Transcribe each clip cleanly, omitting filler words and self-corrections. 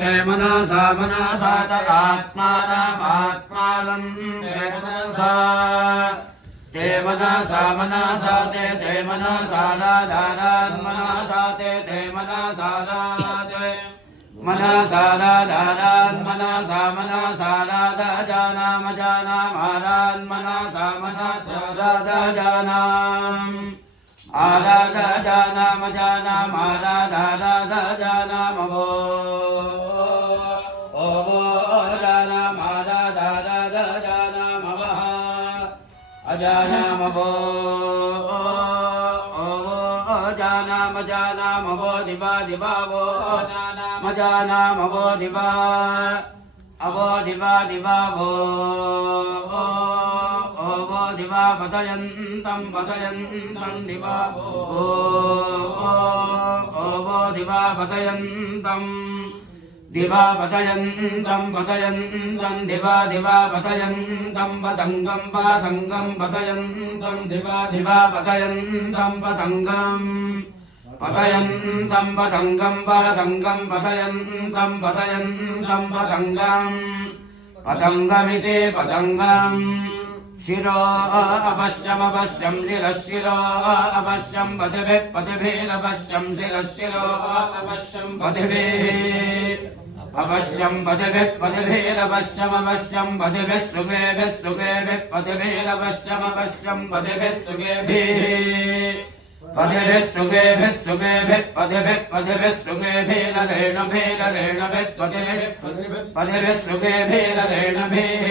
ते मनसा मनसा त आत्मानमात्मानं ते मनसा ते मनसा मनसा ते मनसा राधारान् मनसा ते मनसा राधे मनसा राधारान् मनसा मनसा राधा जानाम जानामारान् मनसा मनसा राधा जानाम आराधा जानाम जानाम आराधा राधा जानाम वो ओ वो जानाम आराधा राधा जानाम वः अजानाम वो ओ वो जानाम जानाम वो दिवा दिवा वो जानाम जानाम वो दिवा अवो दिवा दिवा वो वो दिवा पतयन्तं दिवा वो दिवा पतयन्तं दिवा पतयन्तं दिवा दिवा पतयन्तं पतङ्गं पतङ्गं पतयन्तं दिवा दिवा पतयन्तं पतङ्गं पतयन्तं पतङ्गं पतङ्गं पतयन्तं पतयन्तं पतङ्गं पतङ्गमिति पतङ्गं शिरो अपश्यमपश्यं शिरशिरो अपश्यं पतिभिः पतिभिरपश्यं शिरशिरो अपश्यं पतिभिः अपश्यं पतिभिः पतिभिरपश्यमपश्यं पतिभिः सुखेभिः सुखेभिः पतिभिरपश्यमपश्यं पतिभिः सुखेभिः पतिभिः सुखेभिः सुखेभिः पतिभिः पतिभिः सुखेभिरेणुभिरेणुभिः पतिभिः सुखेभिरेणुभिः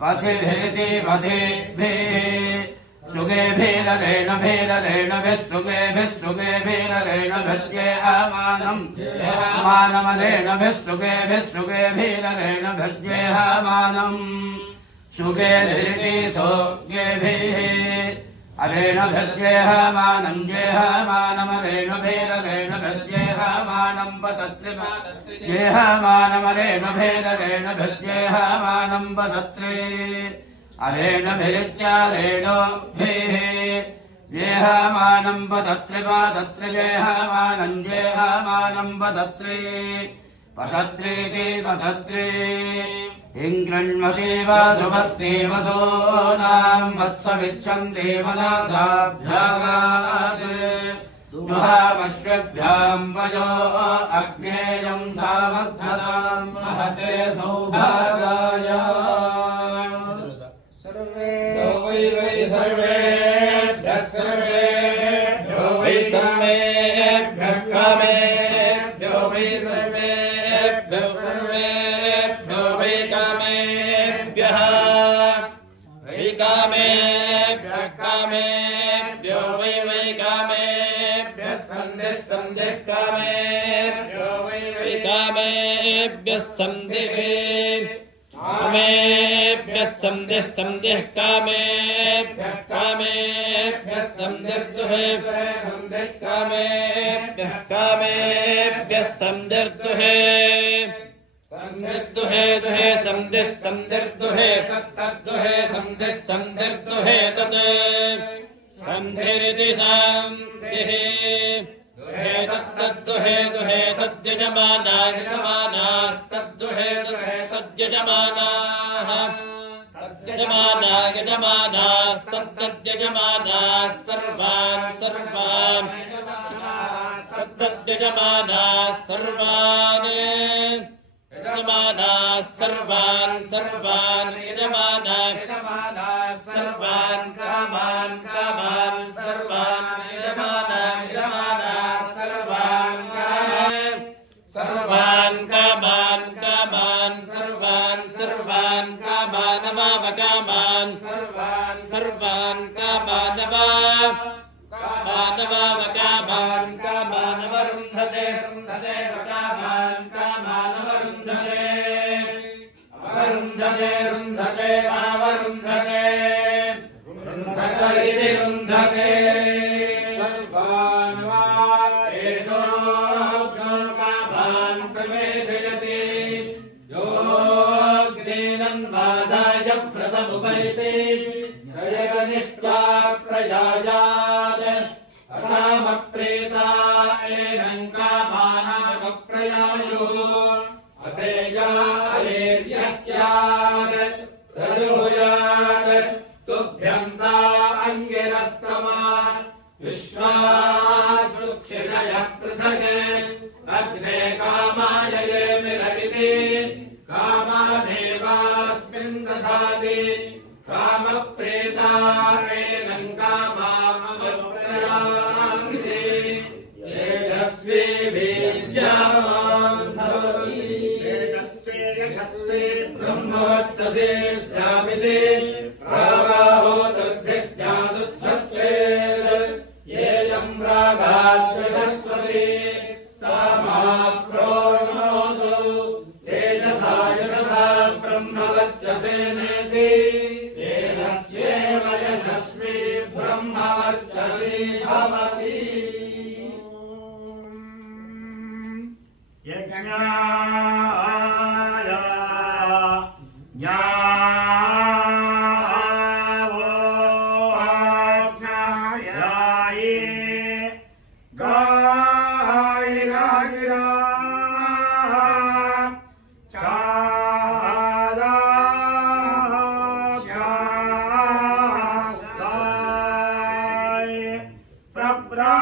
पथिभिरिति पथिभिः सुखेभिरेणुभिरेणुभिः सुखेभिः सुखेभिरेणुभिर्जेहमानं मानमरेणुभिः सुखेभिः सुखेभिरेणुभिर्जेहमानं सुखेभिरिति सुखेभिः अरेणुभिर्जेहमानं जेहमानमरेणुभिरेणुभिर्जेहमानं पतत्रिमा जेहमानमरेणुभिरेणुभिर्जेहमानं पतत्रि अरेणुभिरित्यारेणुभिः जेहमानं पतत्रिमा तत्रिजेहमानं जेहमानं पतत्रि पतत्रीति पतत्रि हिङ्कृण्वति वसुमत्ति वसूनां वत्समिच्छन्ति मनसाभ्यागात् दुहामश्वभ्यां वयो अग्नेयं सामग्धतां महते सौभागाय सर्वे सर्वेभ्यः सर्वेभ्यो वै सर्वेभ्यः कामेभ्यो वै सर्वेभ्यः सर्वेभ्यो वै कामेभ्यः वै कामेभ्यः कामेभ्यो वै वै कामेभ्यः सन्धिः सन्धिः कामेभ्यो वै वै कामेभ्यः सन्धिः कामेभ्यः सन्धिः सन्धिः कामेभ्यः कामेभ्यः सन्धिर्दुहे सन्धिः कामेभ्यः कामेभ्यः सन्धिर्दुहे सन्धिर्दुहे दुहे सन्धिः सन्धिर्दुहे तत्तद्दुहे सन्धिः सन्धिर्दुहे तत् सन्धिरिति सन्धिः दुहे तत्तद्दुहे दुहे तद्यजमाना यजमानास्तद्दुहे दुहे तद्यजमानाः तद्यजमाना यजमानास्तद्यजमानाः सर्वान् सर्वान् तद्यजमानाः सर्वान् यजमानाः सर्वान् सर्वान् यजमानाः सर्वान् कामान् कामान् सर्वान् यजमानाः सर्वान् सर्वान् कामान् कामान् सर्वान् सर्वान् कामान् वावकामान् सर्वान् सर्वान् कामान् वावकामान् कामान् वरुन्धते रुन्धते वकामान् कामान् वरुन्धते वरुन्धते रुन्धते वावरुन्धते रुन्धते इति रुन्धते सर्वान् वा एषो कामान् प्रवेशयति योऽग्निनन्वादाय व्रतमुपैति जयगनिष्ठा प्रयायात् अकामप्रीता एनं कामानामप्रयायुः तेजावीर्यस्यात् सजुयात् तुभ्यं ता अंगिरस्तमा विश्वासुक्षिणयः पृथक् अग्ने कामाय ये मिरविति कामानेवास्मिन् दधाति कामप्रेतारेणं कामामप्रयान्ति तेजस्वी वीर्यवान् भवति तेजस्वी यशस्वी ब्रह्मवर्चसे स्यामिति प्रावाहो दग्धिज्ञादुत्सत्त्वे येयं रागाद्विषस्वती सा मा प्रोणोतु तेजसा यशसा ब्रह्मवर्चसे नेति तेजस्येव यशस्वी ब्रह्मवर्चसी भवति यज्ञाय ज्ञावो आज्ञाये गायिरा गिरा चादा चाय प्रप्रा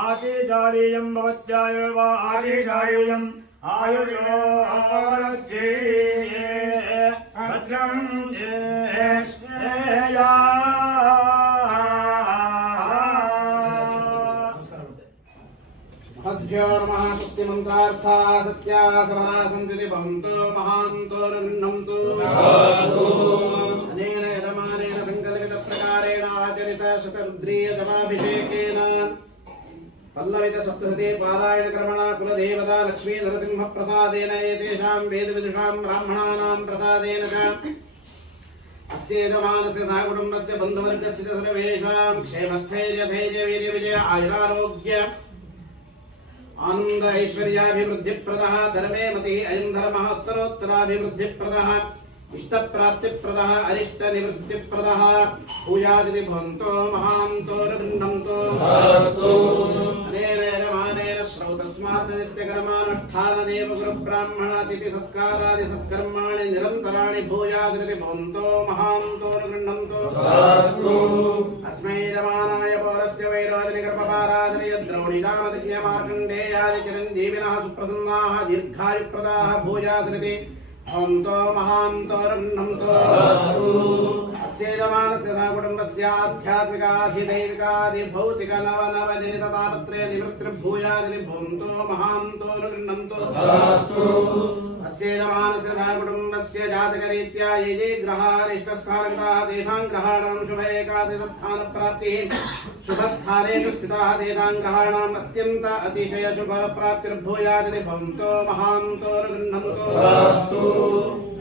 आदिजायं भवत्याय वा आदिजायं आयुर्योध्ये भद्रं जयया महद्भ्यो नमः स्वस्तिमन्त्रार्था सत्या समरा सन्ति भवन्तु महान्तो नन्दन्तु अनेन यजमानेन सङ्कल्पितप्रकारेण आचरित शतरुद्रीयजपाभिषेकेन पल्लवित सप्तशती पारायण कर्मणा कुलदेवता लक्ष्मी नरसिंह प्रसादेन एतेषां वेदविदुषां ब्राह्मणानां प्रसादेन च अस्य यजमानस्य सहकुटुम्बस्य बन्धुवर्गस्य च सर्वेषां क्षेमस्थैर्य धैर्य वीर्य विजय आयुरारोग्य आनंद ऐश्वर्याभिवृद्धिप्रदः धर्मे मतिः अयं धर्मः उत्तरोत्तराभिवृद्धिप्रदः इष्टप्राप्तिप्रदः अरिष्टनिवृत्तिप्रदः पूजादिति भवन्तो महान्तो गृह्णन्तो अनेन यजमानेन श्रौतस्मात् नित्यकर्मानुष्ठानदेव गुरुब्राह्मणातिथि सत्कारादि सत्कर्माणि निरन्तराणि भूयादिति भवन्तो महान्तो गृह्णन्तो अस्मै यजमानाय पौरस्य वैरोजनिकर्पपाराजनय द्रौणिकामदिज्ञमार्कण्डेयादि चिरञ्जीविनः सुप्रसन्नाः दीर्घायुप्रदाः भूयादिति भवन्तो महान्तो गृह्णन्तो अस्य यजमानस्य सहकुटुम्बस्य आध्यात्मिकाधिदैविकादि भौतिक नवनवजनिततापत्रे निवृत्तिर्भूयादिति भवन्तो महान्तो गृह्णन्तो अस्य यजमानस्य सहकुटुम्बस्य जातकरीत्या ये ये ग्रहारिष्टस्थानगताः तेषां ग्रहाणां शुभ एकादशस्थानप्राप्तिः शुभस्थाने स्थिताः तेषां ग्रहाणाम् अत्यन्त अतिशय शुभप्राप्तिर्भूयादिति भवन्तो महान्तो गृह्णन्तो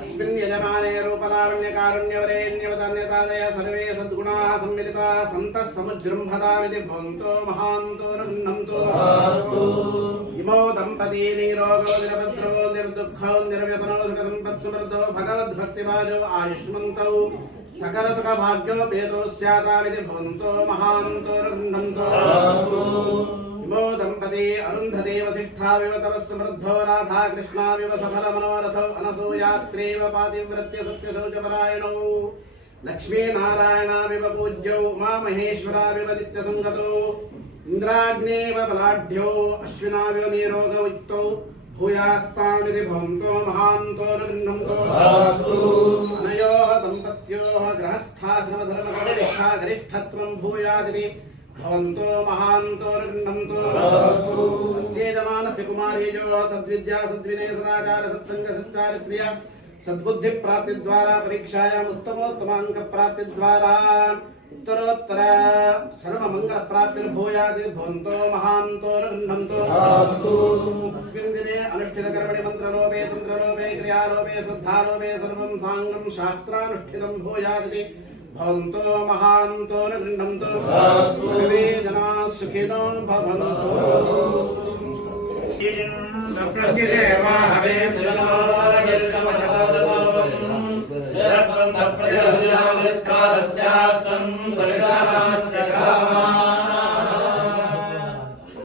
अस्मिन् यजमाने रूपलावण्यकारुण्यवरेण्यवतन्यतादय सर्वे सद्गुणाः सम्मिलिताः सन्तः समुजृम्भतामिति भवन्तो महान्तो रघुन्नन्तो इमो दम्पती निरोगो निरपद्रवो निर्दुःखो निर्व्यसनो सुखसम्पत्समृद्धो भगवद्भक्तिभाजो आयुष्मन्तौ सकल सुख भाग्यो भेदो स्यातामिति भवन्तो महान्तो रघुन्नन्तो इमो दम्पती अरुन्धती वसिष्ठाविव तव समृद्धो राधा कृष्णाविव सफलमनोरथौ अनसूयात्रेव पातिव्रत्य सत्यशौचपरायणौ लक्ष्मीनारायणाविव पूज्यौ उमामहेश्वराविव नित्यसङ्गतौ इन्द्राग्नेव बलाढ्यौ अश्विनाविव निरोगवित्तौ भूयास्तामिति भवन्तो महान्तो रघुन्नन्तो अनयोः दम्पत्योः गृहस्थाश्रमधर्मकनिष्ठा गरिष्ठत्वं भूयादिति भवन्तो महान्तो रघुन्नन्तो अस्येजमानस्य कुमारीजो सद्विद्या सद्विनय सदाचार सत्संग सच्चारित्र्य सद्बुद्धि प्राप्ति द्वारा परीक्षायाम् उत्तमोत्तमाङ्क प्राप्ति द्वारा उत्तरोत्तर सर्व मंगल प्राप्तिर्भूयादि भवन्तो महान्तो रघुन्नन्तो अस्मिन् दिने अनुष्ठित कर्मणि मन्त्रलोपे तन्त्रलोपे क्रियालोपे श्रद्धालोपे सर्वं साङ्गं शास्त्रानुष्ठितं भूयादिति भवन्तो महान्तो रघुन्नन्तो सर्वे जनाः सुखिनो भवन्तु प्रसिद्धेवा हवे